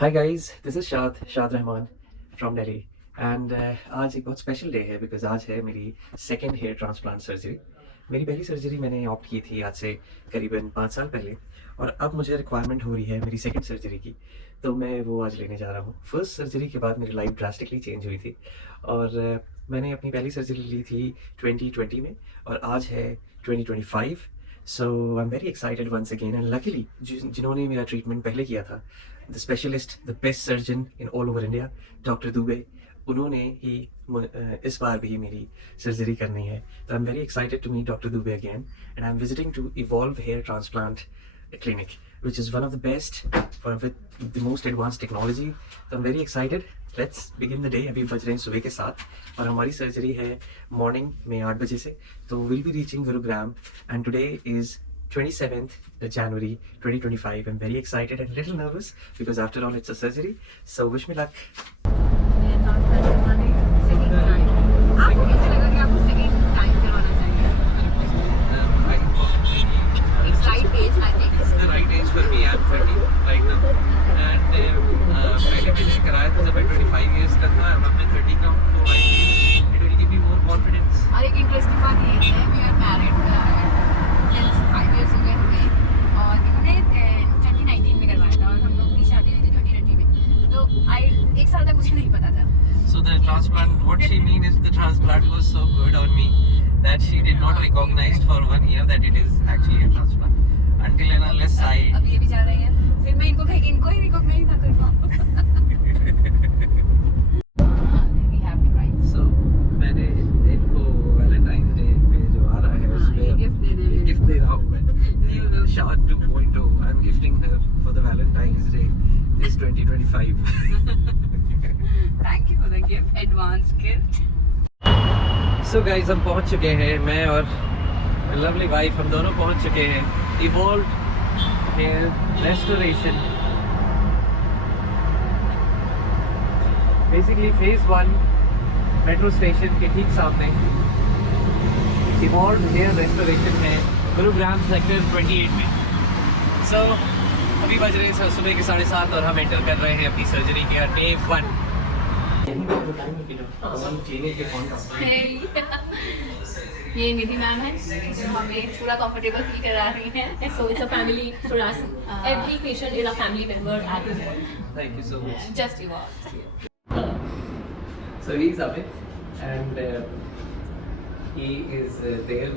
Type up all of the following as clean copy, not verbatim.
Hi guys, this is Shad Rahman from Delhi and आज एक बहुत स्पेशल डे है बिकॉज आज है मेरी सेकेंड हेयर ट्रांसप्लांट सर्जरी। मेरी पहली सर्जरी मैंने ऑप्ट की थी आज से करीबन 5 साल पहले और अब मुझे रिक्वायरमेंट हो रही है मेरी सेकेंड सर्जरी की, तो मैं वो आज लेने जा रहा हूँ। फर्स्ट सर्जरी के बाद मेरी लाइफ ड्रास्टिकली चेंज हुई थी और मैंने अपनी पहली सर्जरी ली थी 2020 में और आज है 2025। So I am very excited once again and luckily जिन्होंने मेरा ट्रीटमेंट पहले किया था, the specialist, the best surgeon in all over India, doctor Dubey, उन्होंने ही इस बार भी मेरी सर्जरी करनी है। तो I am very excited to meet doctor Dubey again and I am visiting to Evolve hair transplant clinic, which is one of the best with the most advanced technology. So I'm very excited. Let's begin the day. अभी बज रहे हैं सुबह के 7 और हमारी सर्जरी है मॉर्निंग में 8 बजे से, तो we'll be reaching Gurugram and today is 27th January 2025. I'm very excited and a little nervous because after all it's a surgery. So wish me luck. पहले मैंने कराया था जब मैं 25 years का था, अब मैं 30 का हूँ, तो I feel it will give me more confidence. और एक इंटरेस्टिंग बात ये है, we are married since 5 years हो गए हमें और इन्होंने 2019 में करवाया था और हम लोग की शादी हुई थी 2020 में, तो एक साल तक मुझे नहीं पता था. So the transplant, what she mean is the transplant was so good on me that she did not recognize for 1 year that it is actually a transplant until and unless I. अब ये भी जा रही है, फिर मैं इनको ही रिकॉग्नाइज ना कर पाऊँ. We have to try. So मैंने इनको वैलेंटाइंस डे पे जो आ रहा है उसमें गिफ्ट दे रहा हूँ मैं. Shad 2.0. I'm gifting her for the Valentine's Day this 2025. Thank you for the gift, advance gift. So guys, हम पहुंच चुके हैं, मैं और लवली वाइफ हम दोनों पहुंच चुके हैं Evolve hair restoration. Basically phase 1 metro station के ठीक सामने इवॉल्व हेयर रेस्टोरेशन है गुरुग्राम सेक्टर 28 में. सो अभी बज रहे हैं सुबह के 7:30 और हम एंटर कर रहे हैं अपनी सर्जरी के डे 1. ये निधि मैम है जो हमें पूरा कंफर्टेबल फील करा रही हैं. So it's a family for us. Every patient is a family member at his home. Thank you so much. Just evolved. So he is Amit and he is there.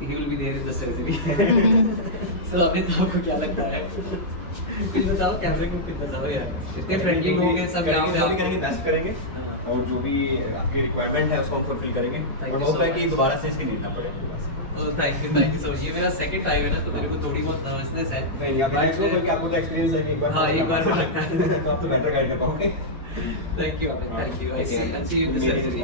He will be there in the surgery. So Amit, आपको क्या लगता है? कुछ बताओ, कैमरे को कुछ बताओ यार. इतने फ्रेंडली लोग हैं सब यहाँ पे. आप करेंगे, बेस्ट करेंगे और जो भी आपकी रिक्वायरमेंट है उसको फुलफिल करेंगे और होप है कि दोबारा से इसकी नीड ना पड़े आपके पास. Thank you so much. ये मेरा सेकंड टाइम है ना, तो मेरे को थोड़ी बहुत नर्वसनेस है. नहीं आप नेक्स्ट हो बल्कि आपको तो एक्सपीरियंस है कि एक बार हाँ, एक बार तो आप तो बेटर गाइड कर पाओगे. Thank you Amit, thank you. I see you in the surgery.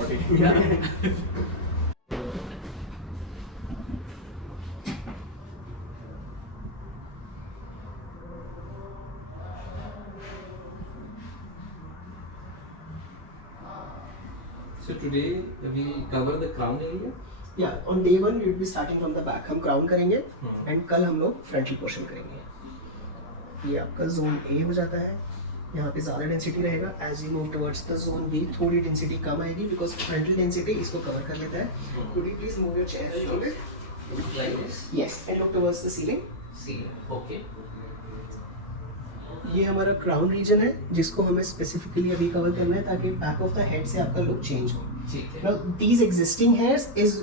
So today we cover the crown area. Yeah, on day 1 we will be starting from the back. हम क्राउन करेंगे एंड कल हम लोग फ्रंटल पोर्शन करेंगे. ये आपका जोन ए हो जाता है, यहाँ पे ज़्यादा डेंसिटी रहेगा. As you move towards the zone B थोड़ी डेंसिटी कम आएगी बिकॉज फ्रंटल डेंसिटी इसको कवर कर लेता है. Could you please move your chair a little bit? Like this. Yes, and look towards the ceiling. See, okay. ये हमारा crown reason है जिसको हमें स्पेसिफिकली अभी कवर करना है ताकि बैक ऑफ द हेड से आपका लुक चेंज हो. ठीक है. Now these existing hairs is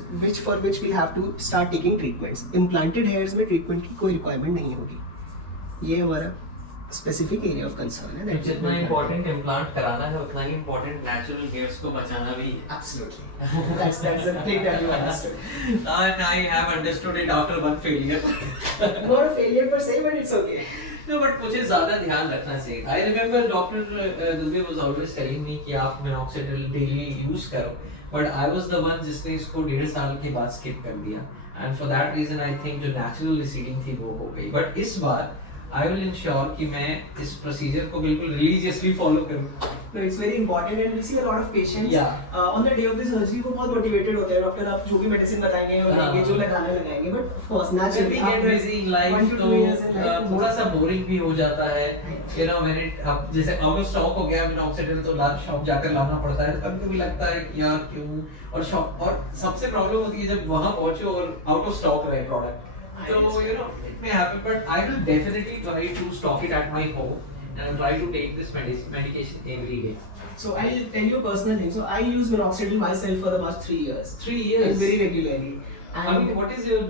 for which we have to start taking treatments. Implanted hairs में treatment की कोई requirement नहीं होगी. ये हमारा specific area of concern है. जितना इम्पोर्टेंट इम्प्लांट कराना है उतना ही इम्पोर्टेंट नेचुरल हेयर्स को बचाना भी है. Absolutely. That's a great that you understood. And I have understood it after one failure. Not a failure per se, but it's okay. No, but मुझे ज़्यादा ध्यान रखना चाहिए. I remember doctor Dubey was always telling me कि आप minoxidil daily use करो. But I was the one जिसने इसको 1.5 साल के बाद skip कर दिया. And for that reason I think जो natural receding थी वो हो गई. But इस बार I will ensure कि मैं इस procedure को बिल्कुल religiously follow करूँ. No, it's very important and we see a lot of patients Yeah. on the day of the surgery वो बहुत motivated होते हैं डॉक्टर आप जो भी मेडिसिन बताएंगे वो लेंगे जो लगाना लगाएंगे but of course When naturally we get busy in life तो थोड़ा सा बोरिंग भी हो जाता है you know when it अब जैसे आउट ऑफ स्टॉक हो गया मिनॉक्सिडिल तो शॉप जाकर लाना पड़ता है कभी कभी लगता है कि यार क्यों और शॉप और सबसे प्रॉब्लम होती है जब वहां पहुंचो और आउट ऑफ स्टॉक रहे प्रोडक्ट तो you know it may happen but I will definitely try to stock it at my home and I'll try to take this medication every day. So I'll tell you a personal thing. So I use minoxidil myself for the past 3 years. 3 years And very regularly. I And mean, what is your,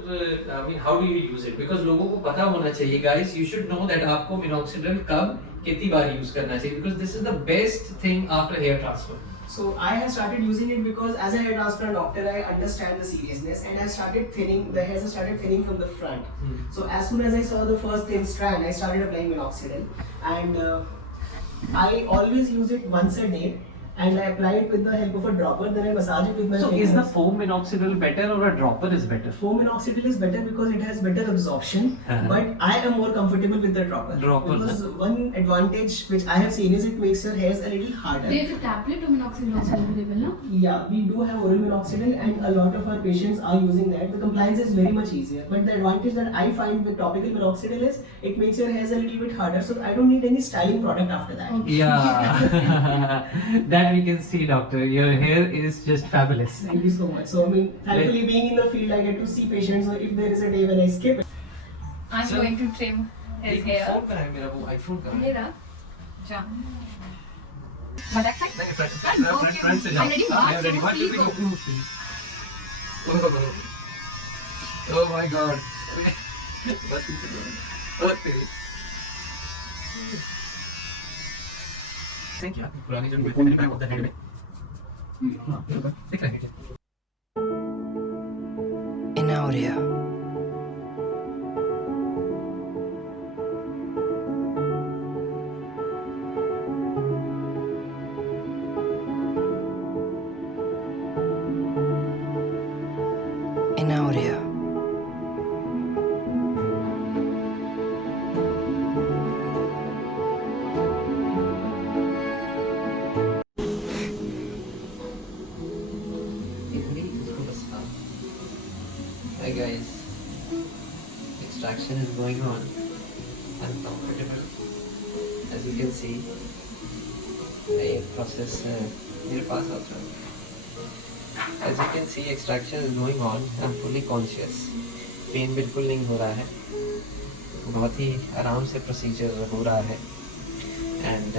I mean, how do you use it? Because लोगों को पता होना चाहिए, guys. You should know that आपको minoxidil कब कितनी बार use करना चाहिए because this is the best thing after hair transfer. so I have started using it because as a hair transplant doctor, I understand the seriousness and I started thinning. The hairs have started thinning from the front. So as soon as I saw the first thin strand, I started applying minoxidil, and I always use it once a day. And I apply it with the help of a dropper. Then I massage it with my So fingers. is the foam minoxidil better or a dropper is better? Foam minoxidil is better because it has better absorption, but I am more comfortable with the dropper. Dropper. Because one advantage which I have seen is it makes your hairs a little harder. There is a tablet of minoxidil also available, no? Yeah, we do have oral minoxidil and a lot of our patients are using that. The compliance is very much easier. But the advantage that I find with topical minoxidil is it makes your hairs a little bit harder. So I don't need any styling product after that. Yeah, that we can see, doctor. Your hair is just fabulous. Thank you so much. So I mean, thankfully being in the field, I get to see patients. So if there is a day when I skip it, I'm So- going to trim his hair. Phone कहाँ है मेरा वो आईफोन कहाँ है? मेरा जा but that side नहीं, front- Front, front- okay. front से जाओ. I'm ready. I'm ready. One, two, three, go. Oh my God. बहुत तेज. Thank you. पुरानी जो मेरे बैग होता है हेड में दिख रहा है In audio. In audio. Hi guys, extraction is going on. I'm comfortable. As you can see, I process मेरे पास आता है. As you can see, extraction is going on. I'm fully conscious. Pain बिल्कुल नहीं हो रहा है. बहुत ही आराम से प्रोसीजर हो रहा है. And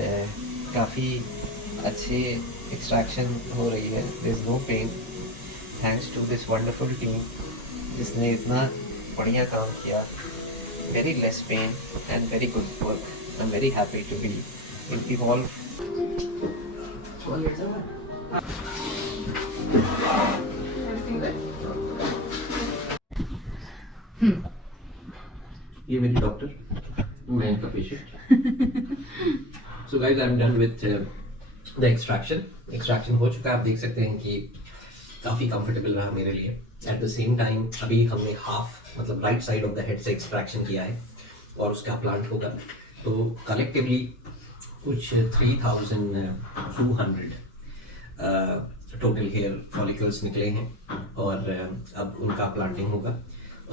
काफ़ी अच्छी extraction हो रही है. There's no pain. Thanks to this wonderful team. जिसने इतना बढ़िया काम किया. Very less pain and very good work. I'm very happy to be involved. everything good? ये मेरी डॉक्टर, मैं इनका patient. So guys, I'm done with the extraction. Extraction हो चुका है. आप देख सकते हैं कि काफ़ी कंफर्टेबल रहा मेरे लिए. At the same time, अभी हमने हाफ मतलब right side of the head से एक्सट्रैक्शन किया है और उसका प्लांट होगा. तो कलेक्टिवली कुछ 3,200 टोटल हेयर फॉलिकल्स निकले हैं और अब उनका प्लांटिंग होगा.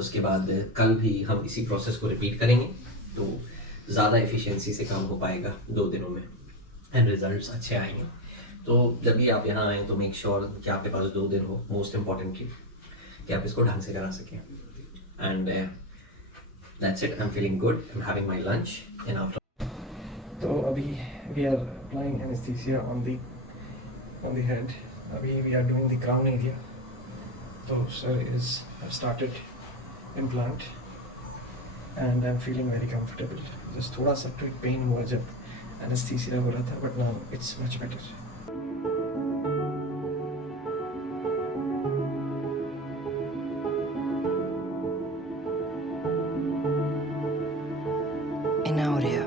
उसके बाद कल भी हम इसी प्रोसेस को रिपीट करेंगे तो ज़्यादा एफिशिएंसी से काम हो पाएगा 2 दिनों में एंड रिजल्ट्स अच्छे आएंगे. तो जब भी आप यहाँ आएँ तो मेक श्योर कि आपके पास 2 दिन हो, मोस्ट इम्पॉर्टेंटली कि आप इसको ढंग से करा सकें. And that's it. I am feeling good. I am having my lunch and after. तो अभी we are applying anaesthesia on the head. अभी we are doing the crown area. तो sir is started implant and I am feeling very comfortable. Just थोड़ा सा pain हुआ जब एनेस्थीसिया हो रहा था but now it's much better. In audio.